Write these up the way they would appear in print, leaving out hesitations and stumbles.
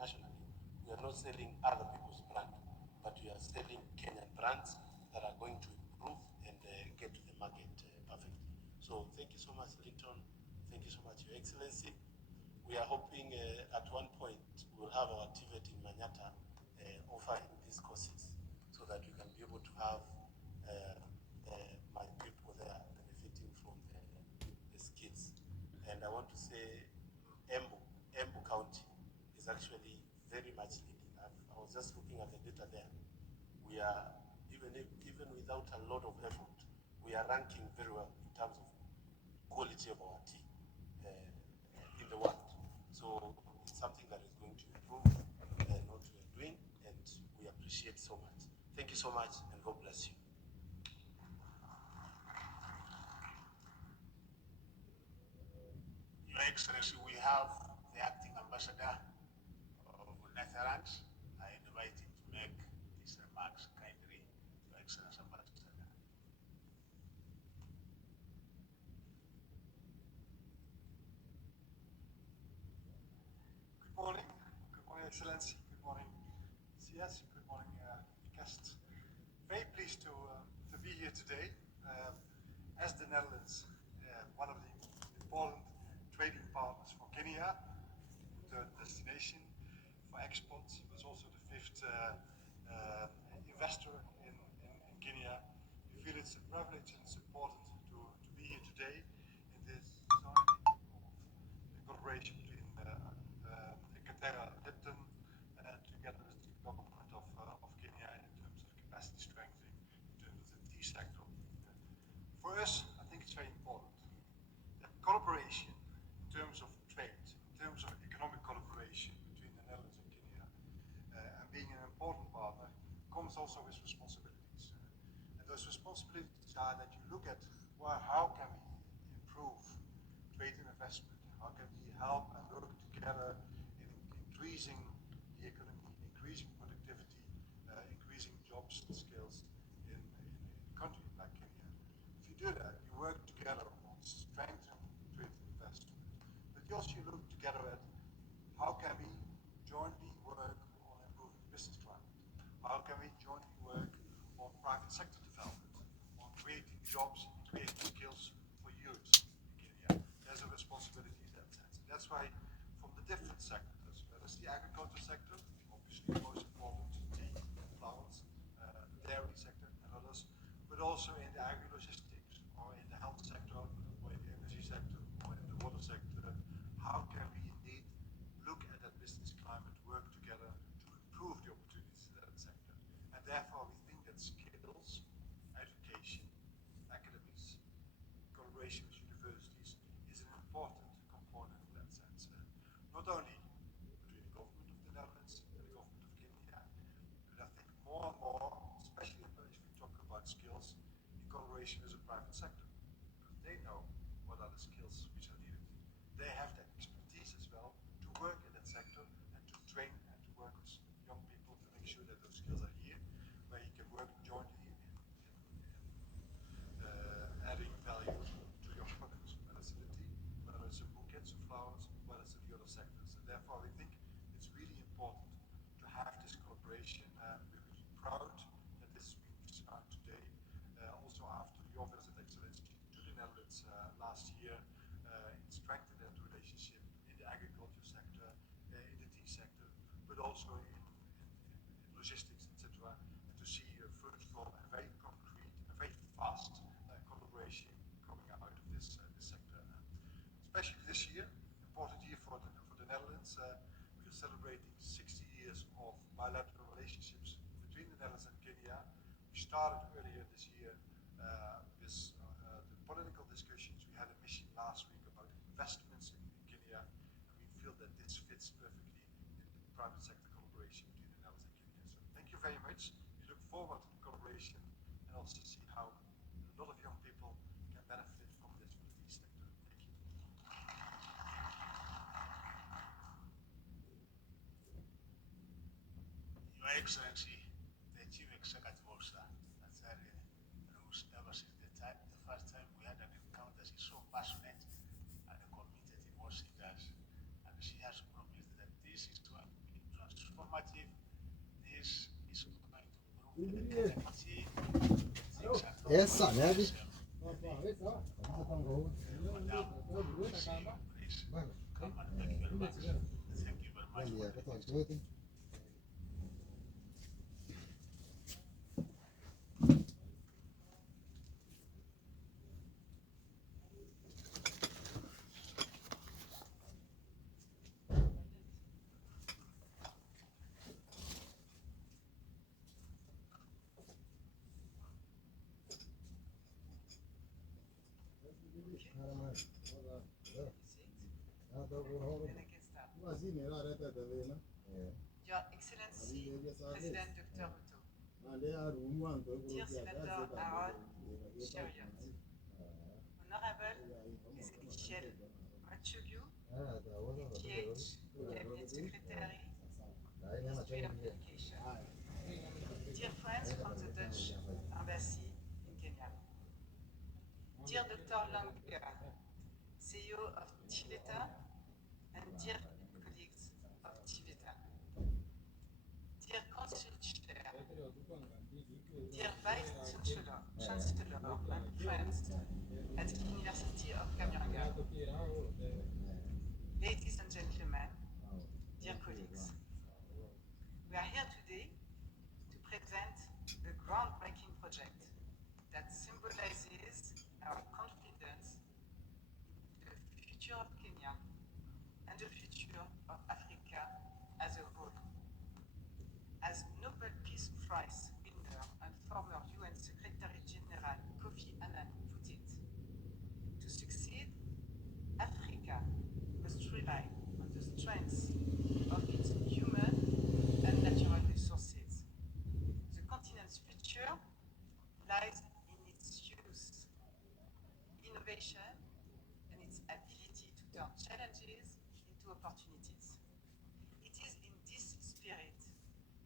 internationally, we are not selling other people's brand, but we are selling Kenyan brands that are going to improve and get to the market perfectly. So thank you so much, Linton. Thank you so much, Your Excellency. We are hoping at one point we'll have our TVET in Manyata offering these courses so that we can be able to have my people there benefiting from the skills. And I want to say Embu County is actually very much leading. I was just looking at the data there. We are, even without a lot of effort, we are ranking very well in terms of quality of our tea in the world. So it's something that is going to improve what we are doing, and we appreciate so much. Thank you so much, and God bless you. Your Excellency, we have the acting ambassador of Netherlands. I invite him to make his remarks kindly, Your Excellency Ambassador. Good morning. Good morning, Excellency. Good morning, CS. Good morning, guests. Very pleased to be here today. As the Netherlands, one of the important trading partners for Kenya, the destination for exports, was also the fifth investor in Kenya. We feel it's a privilege and it's important to be here today in this signing of the collaboration between Ekatera Lipton together with the government of Kenya in terms of capacity strengthening in terms of the tea sector. For us, I think it's very important that collaboration in terms of trade, in terms of economic collaboration between the Netherlands and Kenya, and being an important partner, comes also with responsibilities. And those responsibilities are that you look at, well, how can we improve trade and investment? How can we help and work together in increasing the economy, increasing productivity, increasing jobs and skills in a country like Kenya? If you do that, you work together on strengthening trade and investment. But you also look together at how can we jointly work on improving business climate? How can we jointly work on private sector development, on creating jobs, creating skills for youth in Kenya? There's a responsibility in that sense. And that's why from the different sectors, whether it's the agriculture sector, obviously the most important, tea, flowers, the dairy sector and others, but also in the agri-logistics or in the health sector or in the energy sector or in the water sector, how can we indeed look at that business climate, work together to improve the opportunities in that sector? And therefore we think that skills, education, academics, collaboration with universities is an important component in that sense. Not only between the government of the Netherlands and the government of Kenya, but I think more and more, especially if we talk about skills, in collaboration with the private sector, because they know what are the skills which are needed. They have that expertise as well to work in that sector and to train and to work with young people to make sure that those skills are here, where you can work jointly in adding value to your products, whether it's in the tea, whether it's in bouquets of flowers, whether it's in the other sectors. And therefore we think it's really important to have this collaboration. We're really proud that this is being signed today, also after your visit, Excellency, to the Netherlands last year. It strengthened that relationship in the agriculture sector, in the tea sector, but also in logistics, etc. And to see a fruitful and very concrete and very fast collaboration coming out of this sector. Especially this year, important year for the Netherlands. We are celebrating 60 years of bilateral relationships between the Netherlands and Kenya. We started earlier this year with the political discussions. We had a mission last week about investments in Kenya, and we feel that this fits perfectly in the private sector collaboration between the Netherlands and Kenya. So thank you very much. We look forward to the collaboration and also see how a lot of young people can benefit from this for the tea sector. Thank you. Your Excellency, the Chief Executive Officer, Azari Rus, ever since the first time we had an encounter, she's so passionate and committed in what she does. And she has promised that this is to Essa, né? Your Excellency, President Dr. Ruto, dear Senator Aaron Chariot, Honorable Ezekiel Machogu, ETH, Cabinet Secretary, Ministry of Education, dear friends from the Dutch Embassy in Kenya, dear Dr. Langer, CEO of Chivita, and dear colleagues of Chivita, dear Council Chair, dear Vice Chancellor and friends at the University of Kabianga, ladies and gentlemen, dear colleagues, we are here today to present a groundbreaking project that symbolizes our confidence in the future of Kenya and the future of Africa as a whole. As Nobel Peace Prize winner and former UN Secretary General Kofi Annan put it, to succeed, Africa must rely on the strengths of its human and natural resources. The continent's future lies in its youth, innovation, and its ability to turn challenges into opportunities. It is in this spirit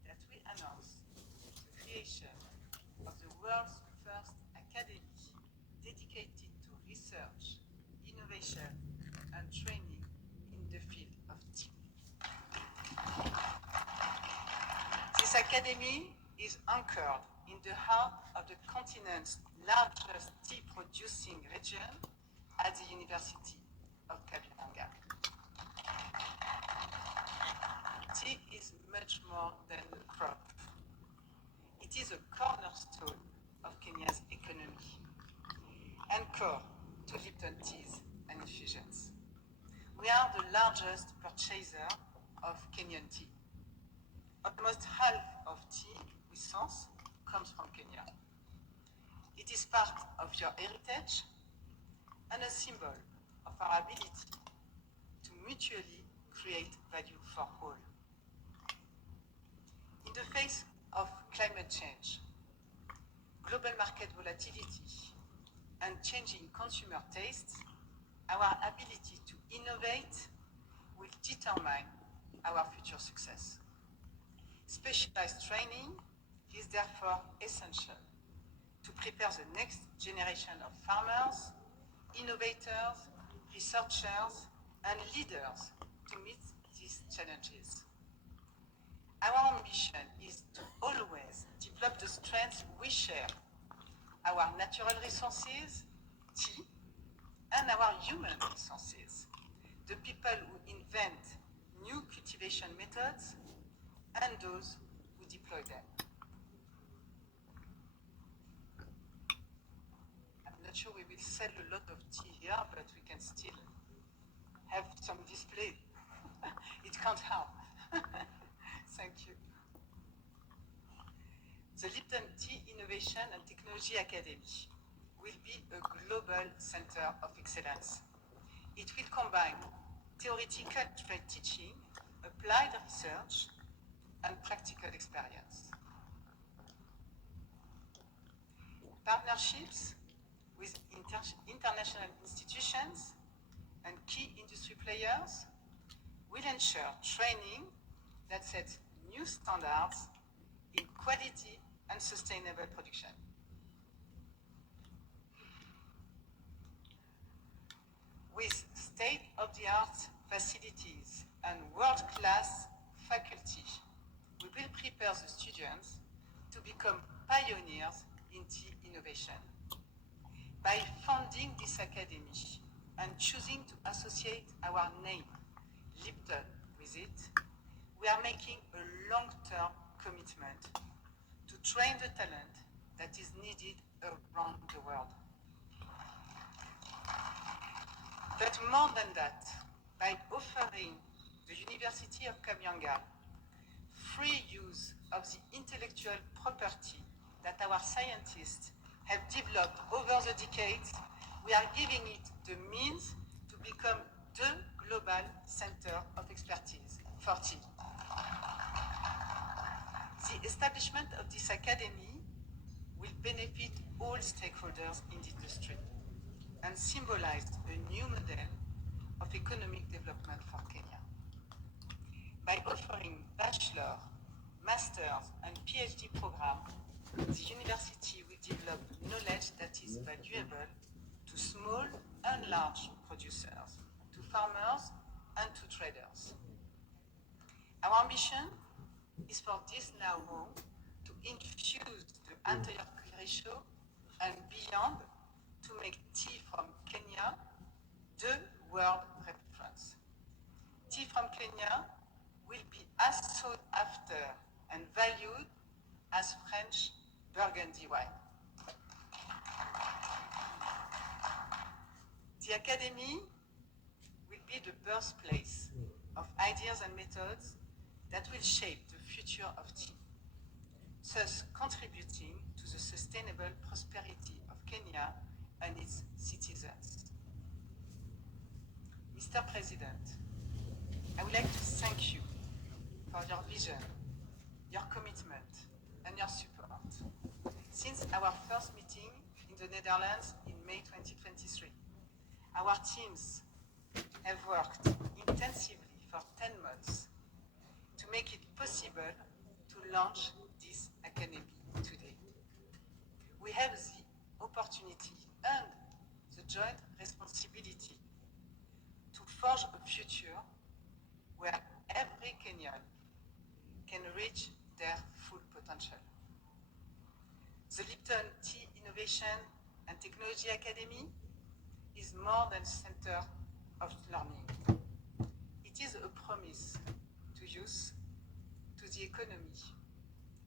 that we announce the creation of the world's first academy dedicated to research, innovation, and training in the field of tea. This academy is anchored in the heart of the continent's largest tea-producing region at the University of Kabianga. Tea is much more than a crop. It is a cornerstone of Kenya's economy and core to Lipton Teas and Infusions. We are the largest purchaser of Kenyan tea. Almost half of tea we source comes from Kenya. It is part of your heritage and a symbol of our ability to mutually create value for all. In the face of climate change, global market volatility, and changing consumer tastes, our ability to innovate will determine our future success. Specialized training is therefore essential to prepare the next generation of farmers, innovators, researchers, and leaders to meet these challenges. Our ambition is to always develop the strengths we share, our natural resources, tea, and our human resources, the people who invent new cultivation methods and those who deploy them. I'm not sure we will sell a lot of tea here, but we can still have some display. It can't harm. Thank you. The Lipton Tea Innovation and Technology Academy will be a global center of excellence. It will combine theoretical trade teaching, applied research, and practical experience. Partnerships with international institutions and key industry players will ensure training that sets new standards in quality and sustainable production. With state-of-the-art facilities and world-class faculty, we will prepare the students to become pioneers in tea innovation. By founding this academy and choosing to associate our name, Lipton, with it, we are making a long-term commitment to train the talent that is needed around the world. But more than that, by offering the University of Kavianga free use of the intellectual property that our scientists have developed over the decades, we are giving it the means to become the global center of expertise for tea. The establishment of this academy will benefit all stakeholders in the industry and symbolize a new model of economic development for Kenya. By offering bachelor, master's, and PhD programs, the university will develop knowledge that is valuable to small and large producers, to farmers, and to traders. Our mission is for this now home to infuse the entire ratio and beyond to make tea from Kenya the world reference. Tea from Kenya will be as sought after and valued as French Burgundy wine. The Academy will be the birthplace of ideas and methods that will shape the future of tea, thus contributing to the sustainable prosperity of Kenya and its citizens. Mr. President, I would like to thank you for your vision, your commitment, and your support. Since our first meeting in the Netherlands in May 2023, our teams have worked intensively for 10 months to make it possible to launch this academy today. We have the opportunity and the joint responsibility to forge a future where every Kenyan can reach their full potential. The Lipton Tea Innovation and Technology Academy is more than a center of learning. It is a promise to youth, to the economy,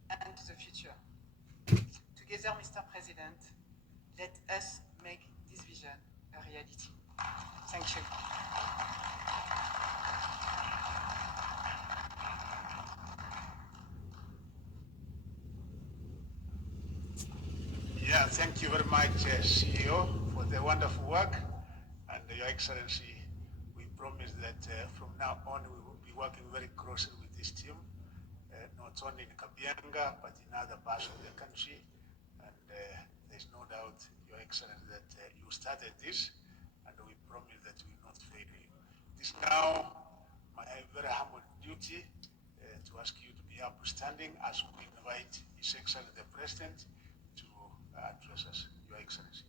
and to the future. Together, Mr. President, let us make this vision a reality. Thank you. Yeah, thank you very much, CEO, for the wonderful work. And Your Excellency, we promise that from now on we will be working very closely with this team, not only in Kabianga, but in other parts of the country. And there's no doubt, Your Excellency, that you started this, and we promise that we will not fail you. It is now my very humble duty to ask you to be upstanding as we invite His Excellency the President to address us. Your Excellency.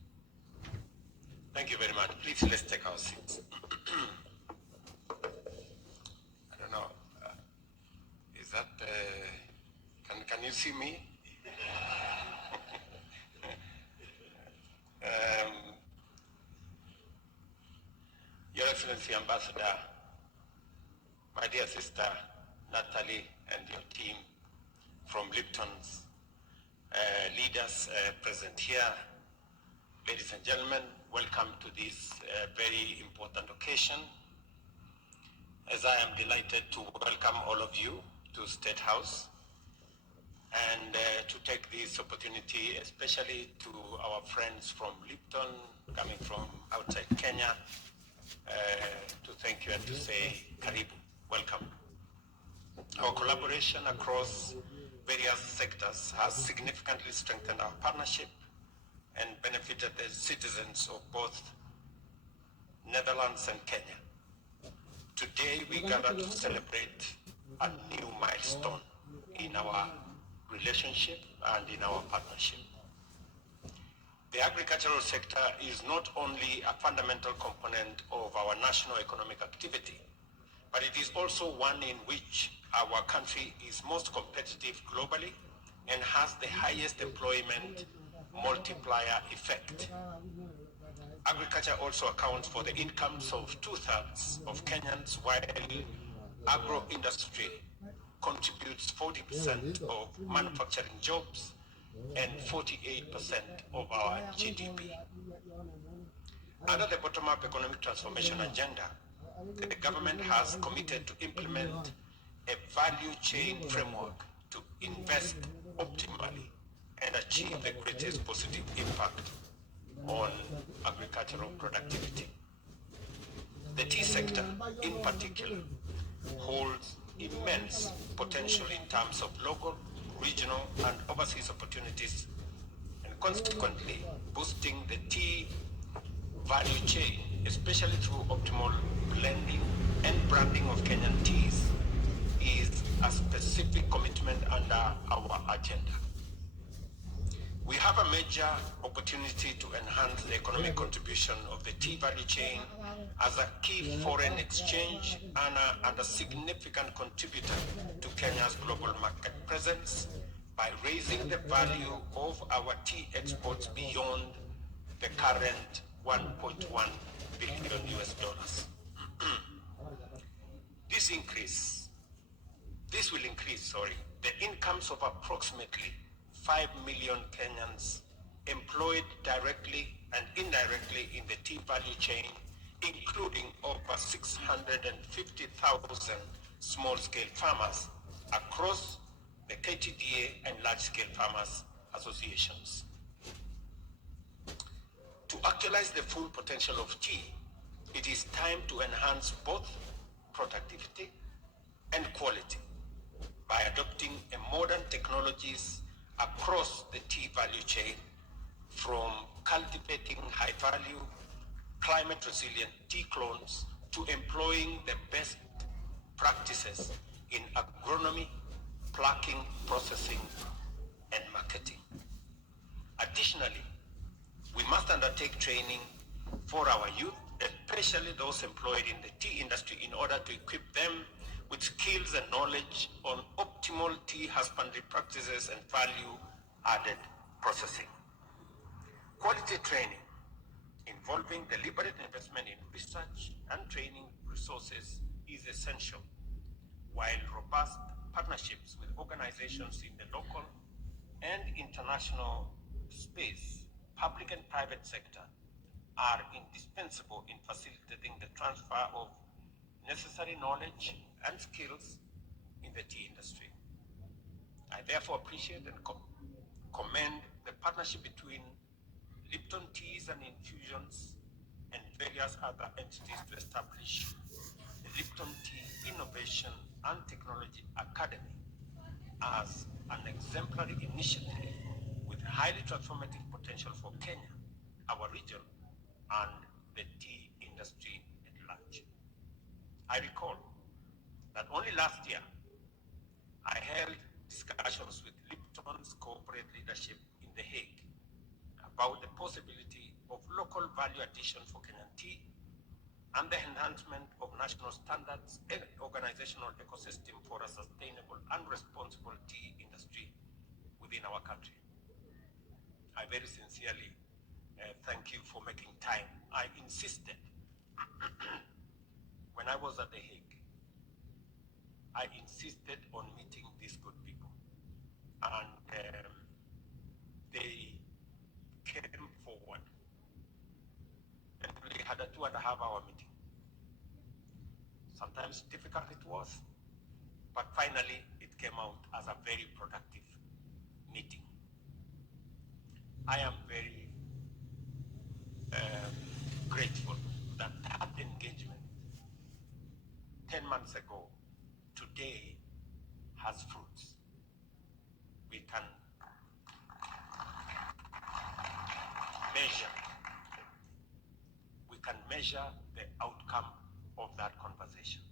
Thank you very much. Please, let's take our seats. I don't know. Is that, can you see me? Your Excellency Ambassador, my dear sister Natalie and your team from Lipton's leaders present here, ladies and gentlemen, welcome to this very important occasion. As I am delighted to welcome all of you to State House and to take this opportunity, especially to our friends from Lipton, coming from outside Kenya, to thank you and to say karibu, welcome. Our collaboration across various sectors has significantly strengthened our partnership and benefited the citizens of both Netherlands and Kenya. Today we gather to celebrate a new milestone in our relationship and in our partnership. The agricultural sector is not only a fundamental component of our national economic activity, but it is also one in which our country is most competitive globally and has the highest employment multiplier effect. Agriculture also accounts for the incomes of 2/3 of Kenyans, while agro-industry contributes 40% of manufacturing jobs and 48% of our GDP. Under the bottom-up economic transformation agenda, the government has committed to implement a value chain framework to invest optimally and achieve the greatest positive impact on agricultural productivity. The tea sector, in particular, holds immense potential in terms of local, regional, and overseas opportunities, and consequently boosting the tea value chain, especially through optimal blending and branding of Kenyan teas, is a specific commitment under our agenda. We have a major opportunity to enhance the economic contribution of the tea value chain as a key foreign exchange and a significant contributor to Kenya's global market presence by raising the value of our tea exports beyond the current 1.1 billion US dollars. This will increase, the incomes of approximately 5 million Kenyans employed directly and indirectly in the tea value chain, including over 650,000 small-scale farmers across the KTDA and large-scale farmers associations. To actualize the full potential of tea, it is time to enhance both productivity and quality by adopting modern technologies across the tea value chain, from cultivating high-value, climate-resilient tea clones to employing the best practices in agronomy, plucking, processing, and marketing. Additionally, we must undertake training for our youth, especially those employed in the tea industry, in order to equip them with skills and knowledge on optimal tea husbandry practices and value-added processing. Quality training involving deliberate investment in research and training resources is essential, while robust partnerships with organizations in the local and international space, public and private sector, are indispensable in facilitating the transfer of necessary knowledge and skills in the tea industry. I therefore appreciate and commend the partnership between Lipton Teas and Infusions and various other entities to establish the Lipton Tea Innovation and Technology Academy as an exemplary initiative with highly transformative potential for Kenya, our region, and the tea industry at large. I recall that only last year, I held discussions with Lipton's corporate leadership in The Hague about the possibility of local value addition for Kenyan tea and the enhancement of national standards and organizational ecosystem for a sustainable and responsible tea industry within our country. I very sincerely thank you for making time. I insisted when I was at The Hague, I insisted on meeting these good people, and they came forward, and we had a 2.5-hour meeting. Sometimes difficult it was, but finally it came out as a very productive meeting. I am very grateful that engagement 10 months ago today has fruits. We can measure the outcome of that conversation.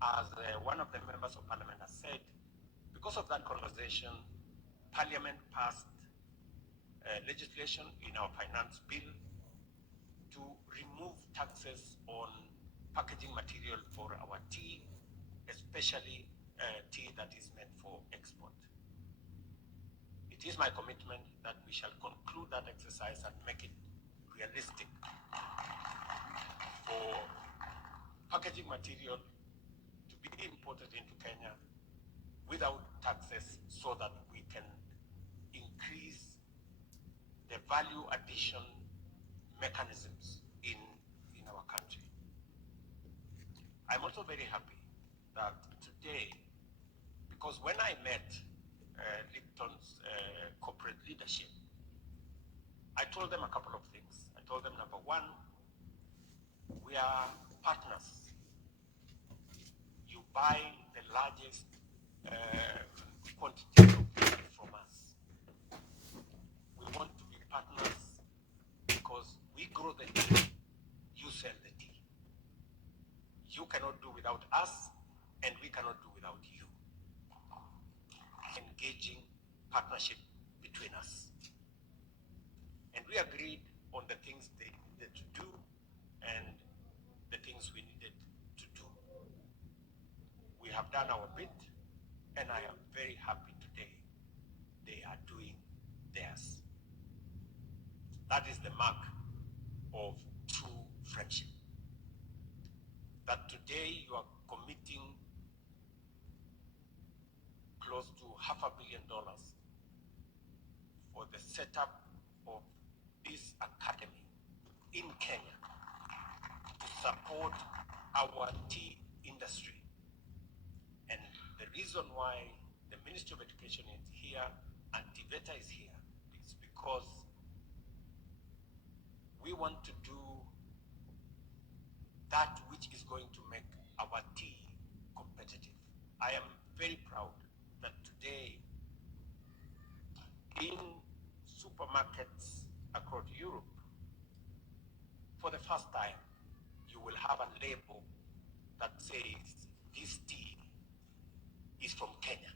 As one of the members of parliament has said, because of that conversation, Parliament passed legislation in our finance bill to remove taxes on packaging material for our tea, especially tea that is meant for export. It is my commitment that we shall conclude that exercise and make it realistic for packaging material to be imported into Kenya without taxes so that we can increase the value addition mechanisms in our country. I'm also very happy that today, because when I met Lipton's corporate leadership, I told them a couple of things. I told them, number one, we are partners. You buy the largest quantity of tea from us. We want to be partners because we grow the tea, you sell the tea. You cannot do without us, and we cannot do without you. Engaging partnership between us. And we agreed on the things they needed to do and the things we needed to do. We have done our bit, and I am very happy today they are doing theirs. That is the mark of true friendship. That today you are committing close to $500 million for the setup of this academy in Kenya to support our tea industry. And the reason why the Ministry of Education is here and TVETA is here is because we want to do that which is going to make our tea competitive. I am very proud that today in supermarkets across Europe, for the first time, you will have a label that says this tea is from Kenya.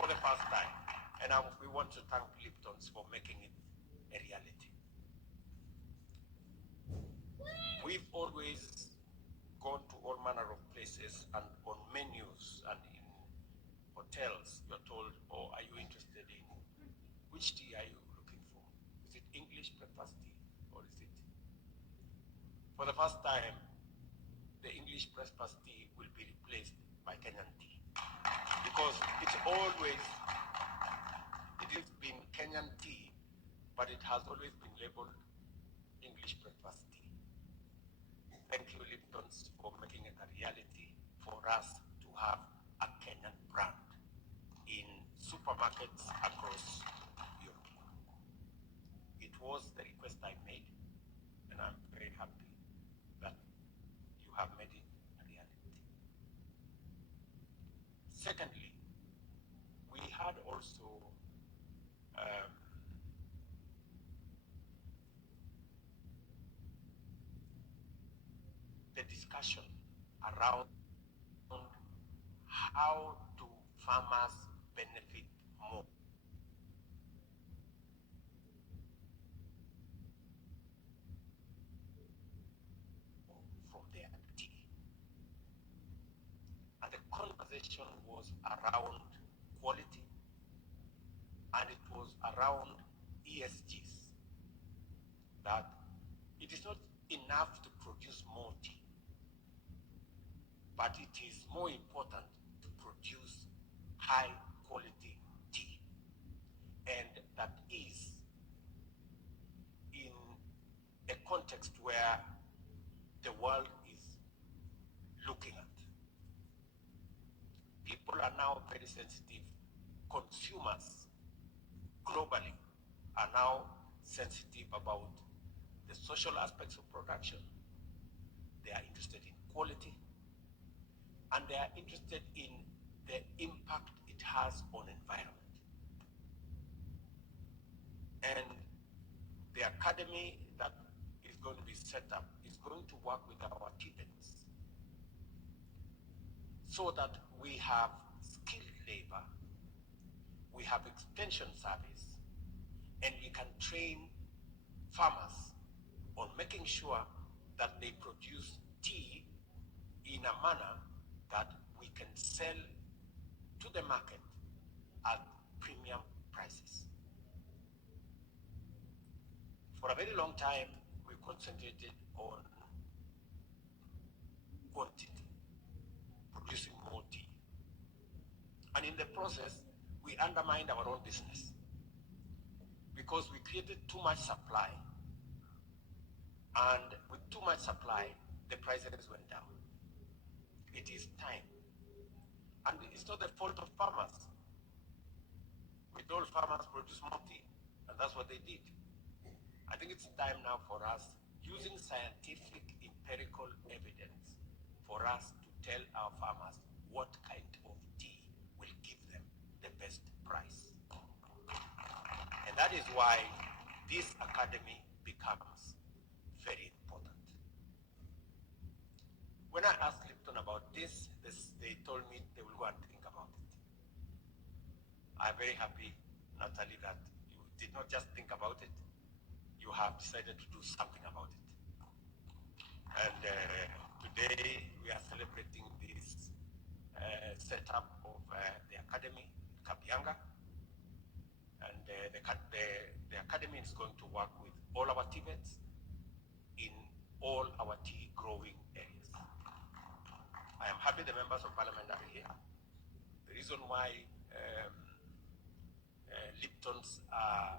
For the first time. And we want to thank Lipton's for making it a reality. We've always gone to all manner of places and on menus and in hotels, you're told, oh, are you interested in, which tea are you looking for? Is it English breakfast tea or is it? For the first time, the English breakfast tea will be replaced by Kenyan tea. Because it's always, it has been Kenyan tea, but it has always been labeled English breakfast tea. Thank you, Lipton's, for making it a reality for us to have a Kenyan brand in supermarkets across Europe. It was the request I made, and I'm very happy that you have made it a reality. Secondly, we had also the discussion around how do farmers benefit more. From their tea. And the conversation was around quality, and it was around ESGs, that it is not enough to produce more tea, but it is more important to produce high quality tea. And that is in a context where the world is looking at. People are now very sensitive. Consumers globally are now sensitive about the social aspects of production. They are interested in quality, and they are interested in the impact it has on environment. And the academy that is going to be set up is going to work with our students so that we have skilled labor, we have extension service, and we can train farmers on making sure that they produce tea in a manner that we can sell to the market at premium prices. For a very long time, we concentrated on quantity, producing more tea. And in the process, we undermined our own business because we created too much supply. And with too much supply, the prices went down. It is time. And it's not the fault of farmers. We told farmers produce more tea, and that's what they did. I think it's time now for us, using scientific empirical evidence, for us to tell our farmers what kind of tea will give them the best price. And that is why this academy becomes very important. When I asked Lipton about this, they told me they will go and think about it. I'm very happy, Natalie, that you did not just think about it, you have decided to do something about it. And today we are celebrating this setup of the academy, Kabianga. And the academy is going to work with all our TVETs in all our tea growing areas. I am happy the members of parliament are here. The reason why Lipton's are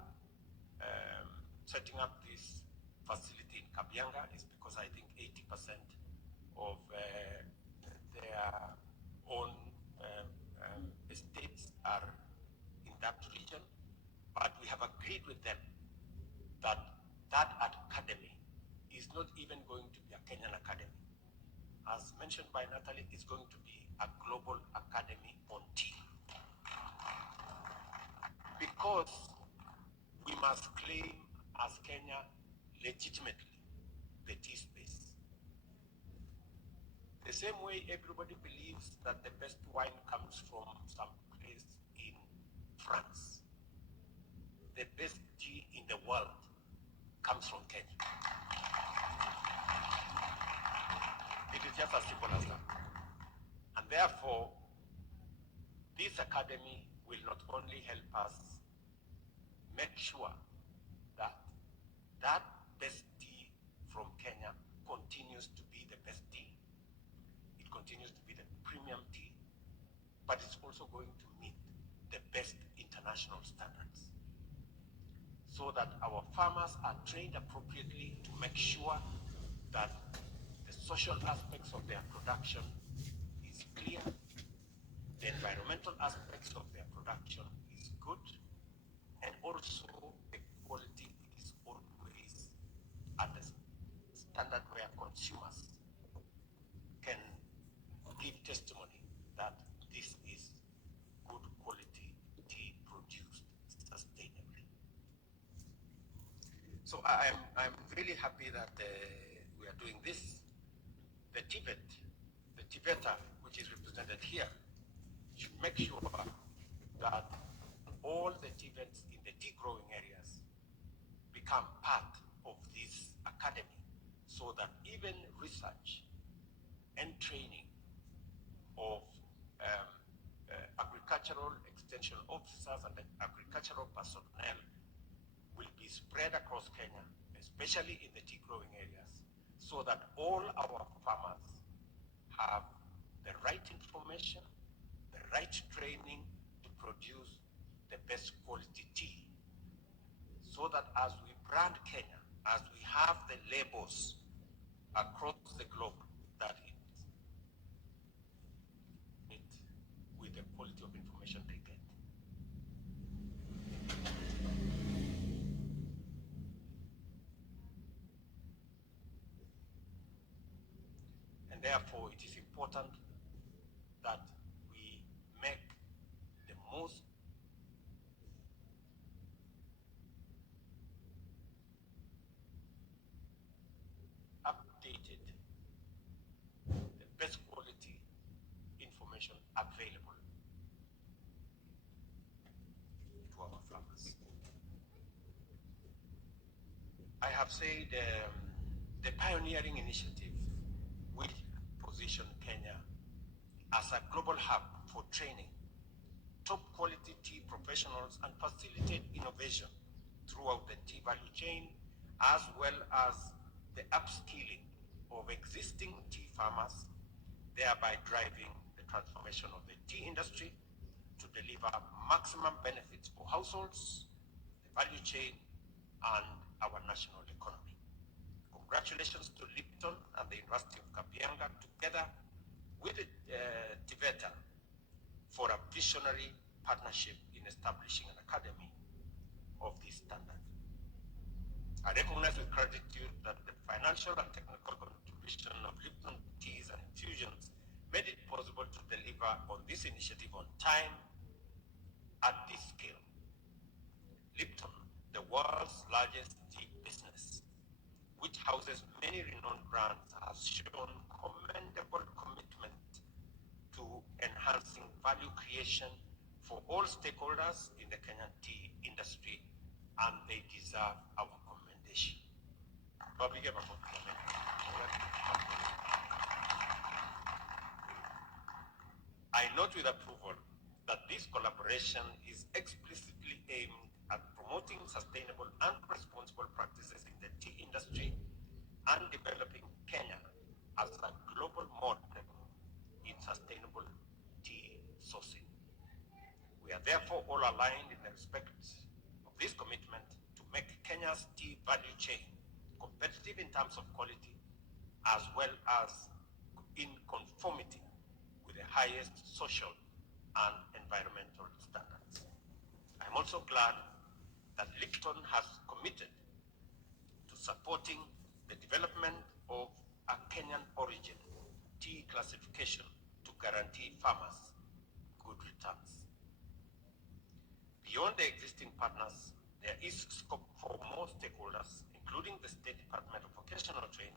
setting up this facility in Kabianga is because I think 80% of their own estates are in that region. But we have agreed with them that that academy is not even going to be a Kenyan academy. As mentioned by Natalie, it's going to be a global academy on tea. Because we must claim as Kenya legitimately the tea space. The same way everybody believes that the best wine comes from some place in France. The best tea in the world comes from Kenya. It is just as simple as that. And therefore, this academy will not only help us make sure that that best tea from Kenya continues to be the best tea, it continues to be the premium tea, but it's also going to meet the best international standards, so that our farmers are trained appropriately to make sure that the social aspects of their production is clear, the environmental aspects of their production is good, and also the quality is always at a standard where consumers can give testimony that this is good quality tea produced sustainably. So I'm really happy that we are doing this. The TVETA, which is represented here, should make sure that all the TVETs in the tea growing areas become part of this academy, so that even research and training of agricultural extension officers and agricultural personnel will be spread across Kenya, especially in the tea growing areas, so that all our farmers have the right information, the right training to produce the best quality tea, so that as we brand Kenya, as we have the labels across the globe, that it with the quality of information they get. And therefore, it is important that we make the most updated, the best quality information available to our farmers. I have said the pioneering initiative position Kenya as a global hub for training top quality tea professionals and facilitate innovation throughout the tea value chain, as well as the upskilling of existing tea farmers, thereby driving the transformation of the tea industry to deliver maximum benefits for households, the value chain, and our national economy. Congratulations to Lipton and the University of Kabianga, together with TVETA, for a visionary partnership in establishing an academy of this standard. I recognize with gratitude that the financial and technical contribution of Lipton Teas and Infusions made it possible to deliver on this initiative on time at this scale. Lipton, the world's largest tea business, which houses many renowned brands, has shown commendable commitment to enhancing value creation for all stakeholders in the Kenyan tea industry, and they deserve our commendation. I note with approval that this collaboration is explicitly aimed at promoting sustainable and responsible practices in the tea industry and developing Kenya as a global model in sustainable tea sourcing. We are therefore all aligned in respect of this commitment to make Kenya's tea value chain competitive in terms of quality, as well as in conformity with the highest social and environmental standards. I'm also glad that Lipton has committed to supporting the development of a Kenyan origin tea classification to guarantee farmers good returns. Beyond the existing partners, there is scope for more stakeholders, including the State Department of Vocational Training,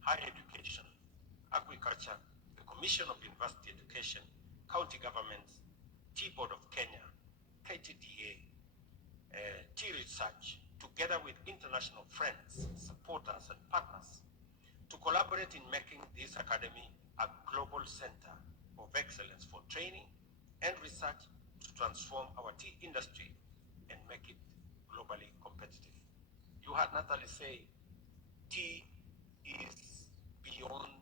Higher Education, Agriculture, the Commission of University Education, county governments, Tea Board of Kenya, KTDA, Tea Research, together with international friends, supporters, and partners, to collaborate in making this academy a global center of excellence for training and research to transform our tea industry and make it globally competitive. You heard Natalie say, tea is beyond